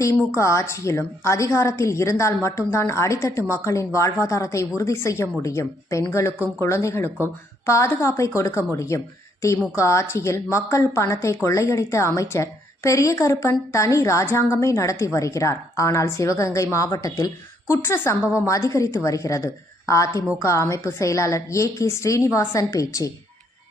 திமுக ஆட்சியிலும் அதிகாரத்தில் இருந்தால் மட்டும்தான் அடித்தட்டு மக்களின் வாழ்வாதாரத்தை உறுதி செய்ய முடியும். பெண்களுக்கும் குழந்தைகளுக்கும் பாதுகாப்பை கொடுக்க முடியும். திமுக ஆட்சியில் மக்கள் பணத்தை கொள்ளையடித்த அமைச்சர் பெரிய கருப்பன் தனி ராஜாங்கமே நடத்தி வருகிறார். ஆனால் சிவகங்கை மாவட்டத்தில் குற்ற சம்பவம் அதிகரித்து வருகிறது. அதிமுக அமைப்பு செயலாளர் கே ஸ்ரீனிவாசன் பேச்சு.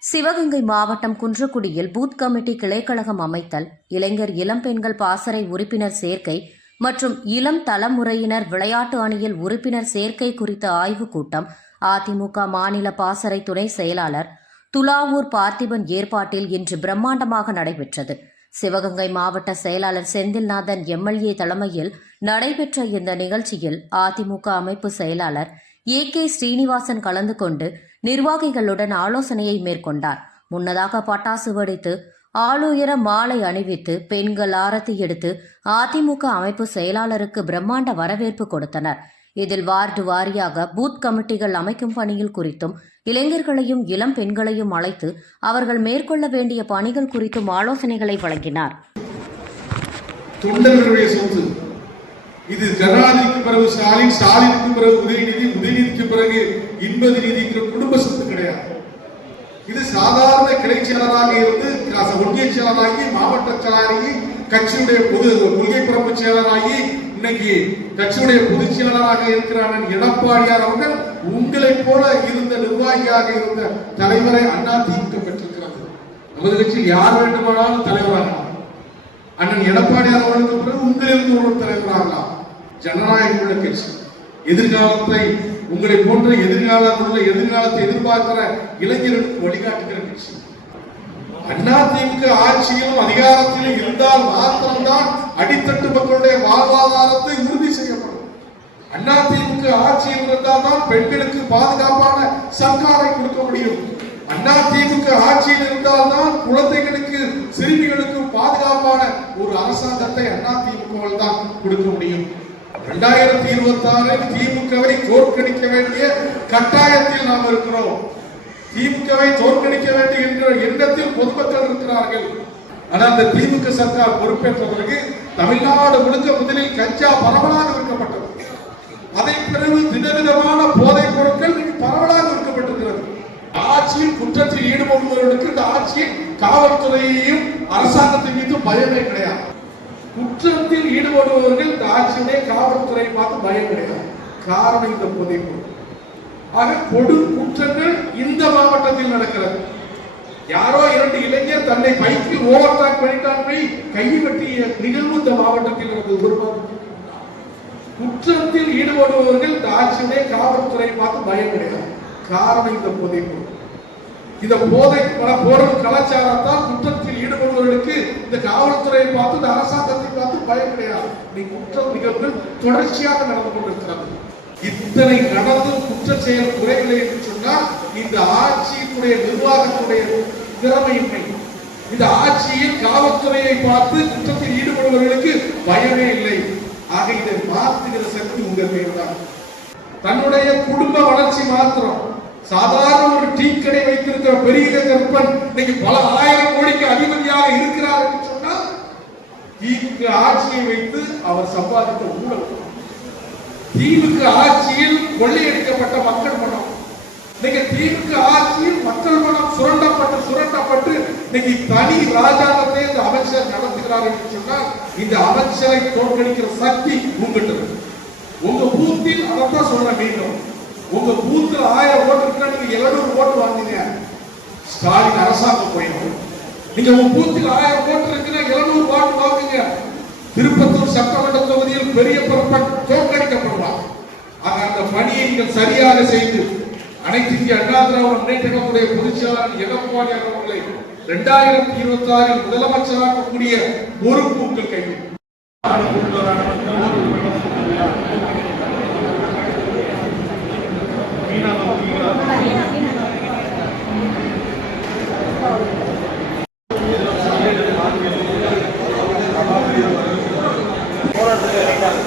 சிவகங்கை மாவட்டம் குன்றக்குடியில் பூத் கமிட்டி கிளைக்கழகம் அமைத்தல், இளைஞர் இளம்பெண்கள் பாசறை உறுப்பினர் சேர்க்கை மற்றும் இளம் தலைமுறையினர் விளையாட்டு அணியில் உறுப்பினர் சேர்க்கை குறித்த ஆய்வுக் கூட்டம் அதிமுக மாநில பாசறை துணை செயலாளர் துலாவூர் பார்த்திபன் ஏற்பாட்டில் இன்று பிரம்மாண்டமாக நடைபெற்றது. சிவகங்கை மாவட்ட செயலாளர் செந்தில்நாதன் எம்எல்ஏ தலைமையில் நடைபெற்ற இந்த நிகழ்ச்சியில் அதிமுக அமைப்பு செயலாளர் கே ஸ்ரீனிவாசன் கலந்து கொண்டு நிர்வாகிகளுடன் ஆலோசனையை மேற்கொண்டார். முன்னதாக பட்டாசு வெடித்து ஆளுயர மாலை அணிவித்து பெண்கள் ஆரத்தி எடுத்து அதிமுக அமைப்பு செயலாளருக்கு பிரம்மாண்ட வரவேற்பு கொடுத்தனர். இதில் வார்டு வாரியாக பூத் கமிட்டிகள் அமைக்கும் பணியில் குறித்தும் இளைஞர்களையும் இளம் பெண்களையும் அழைத்து அவர்கள் மேற்கொள்ள வேண்டிய பணிகள் குறித்தும் ஆலோசனைகளை வழங்கினார். இது ஜனாதிபதிக்கு பிறகு ஸ்டாலினுக்கு பிறகு உதயநிதிக்கு பிறகு இன்பது நீதிக்கு குடும்ப சொத்து கிடையாது. இது சாதாரண கிளை செயலராக இருந்து ஒன்றிய செயலராகி மாவட்ட செயலராகி கட்சியுடைய கொள்கை பரப்பு செயலராகி இன்னைக்கு கட்சியுடைய பொதுச் செயலராக இருக்கிறார் எடப்பாடியார் அவர்கள் உங்களை போல இருந்த நிர்வாகியாக இருந்த தலைவரை அதிமுக பெற்றிருக்கிறது. நமது கட்சியில் யார் வேண்டுமானாலும் தலைவராகலாம். அண்ணன் எடப்பாடியார் அவர்களுக்கு பிறகு உங்களிலிருந்து ஒரு தலைவராகலாம். ஜனநாயக உள்ள கட்சி எதிர்காலத்தை உங்களை போன்ற எதிர்காலத்தை எதிர்பார்க்கிற இளைஞர்களுக்கு வழிகாட்டுகிற கட்சி. அதிமுக ஆட்சியிலும் அதிகாரத்திலும் இருந்தால் மாத்திரம்தான் அடித்தட்டு மக்களுடைய வாழ்வாதாரத்தை உறுதி செய்யப்படும். அதிமுக ஆட்சியில் இருந்தால் தான் பெண்களுக்கு பாதுகாப்பான சர்க்காரை கொடுக்க முடியும். அதிமுக ஆட்சியில் இருந்தால் தான் குழந்தைகளுக்கு சிறுமிகளுக்கு பாதுகாப்பான ஒரு அரசாங்கத்தை அதிமுக தான் கொடுக்க முடியும். 2026 திமுகவை தோற்கடிக்க வேண்டிய கட்டாயத்தில் நாம் இருக்கிறோம். திமுகவை தோற்கடிக்க வேண்டும் என்ற எண்ணத்தில் பொதுமக்கள் இருக்கிறார்கள். ஆனால் அந்த திமுக சர்க்கார் பொறுப்பேற்ற பிறகு தமிழ்நாடு முழுக்க முதலில் கஞ்சா பரவலாக விற்கப்பட்டது. அதை பிறகு விதவிதமான போதைப் பொருட்கள் பரவலாக விற்கப்பட்டிருக்கிறது. ஆட்சியில் குற்றத்தில் ஈடுபடுபவர்களுக்கு இந்த ஆட்சியில் காவல்துறையையும் அரசாங்கத்தின் மீது பயமே கிடையாது. குற்றத்தில் ஈடுபடுபவர்கள் இந்த ஆட்சியுடைய காவல்துறை பார்த்து பயம் கிடையாது. காரணம் இந்த போதைப் பொருள். ஆக கொடும் குற்றங்கள் இந்த மாவட்டத்தில் நடக்கிறது. யாரோ 2 இளைஞர் தன்னை பைக்கில் ஓவர்டேக் பண்ணிட்டான் போய் கையை கட்டிய நிகழ்வு இந்த மாவட்டத்தில் நடந்தது. குற்றத்தில் ஈடுபடுபவர்கள் இந்த ஆட்சியுடைய காவல்துறை பார்த்து பயம் கிடையாது. காரணம் இந்த போதைப் பொருள். இந்த போதை போடும் கலாச்சாரத்தால் குற்றத்தில் ஈடுபடுபவர்களுக்கு இந்த காவல்துறையை பார்த்து இந்த அரசாங்கத்தை பார்த்து பயம் கிடையாது. குற்ற நிகழ்வுகள் தொடர்ச்சியாக நடந்து கொண்டிருக்கிறது. இத்தனை நடந்து குற்ற செயல் குறைவில்லை என்று சொன்னால் இந்த ஆட்சியினுடைய நிர்வாகத்துடைய திறமையின்மை. இந்த ஆட்சியில் காவல்துறையை பார்த்து குற்றத்தில் ஈடுபடுபவர்களுக்கு பயமே இல்லை. ஆக இதை மாற்றுகிற சக்தி உங்கள் பேர்தான். தன்னுடைய குடும்ப வளர்ச்சி மாத்திரம் சாதாரண ஒரு டீ கடை வைத்திருக்கிற பெரிய கருப்பன் இன்னைக்கு பல ஆயிரம் கோடிக்கு அதிபதியாக இருக்கிறார் என்று சொன்னால் திமுக ஆட்சியை வைத்து அவர் சம்பாதித்த ஊழல். திமுக ஆட்சியில் கொள்ளையடிக்கப்பட்ட மக்கள் பணம். இன்னைக்கு திமுக ஆட்சியில் மக்கள் பணம் சுரண்டப்பட்டு இன்னைக்கு தனி ராஜாங்கத்தை இந்த அமைச்சர் நடத்துகிறார் என்று சொன்னால் இந்த அமைச்சரை தோற்கடிக்கிற சக்தி உங்கள்கிட்ட. உங்க பூத்தில் அதான் சொல்ல வேண்டும். உங்க பூத்துல 1000 ஓட்டு இருக்குன்னா நீங்க 700 ஓட்டு வாங்கினீங்க, ஸ்டாலின் அரசாங்கம் போயிடும். நீங்க உங்க பூத்தில் 1000 ஓட்டு இருக்குன்னா 700 ஓட்டு வாங்குங்க. திருப்பத்தூர் சட்டமன்ற தொகுதியில் பெரிய பொறுப்பன் தோற்கடிக்கப்படுவார். ஆக அந்த பணியை நீங்கள் சரியாக செய்து அனைத்து இந்திய அண்ணா திராவிட முன்னேற்ற கழகத்துடைய பொதுச் செயலாளர் எடப்பாடி அவர்களை 2026 முதலமைச்சராக்கக்கூடிய பொறுப்பு உங்கள் கையில்.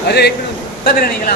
अरे एक मिनट बता देना निकला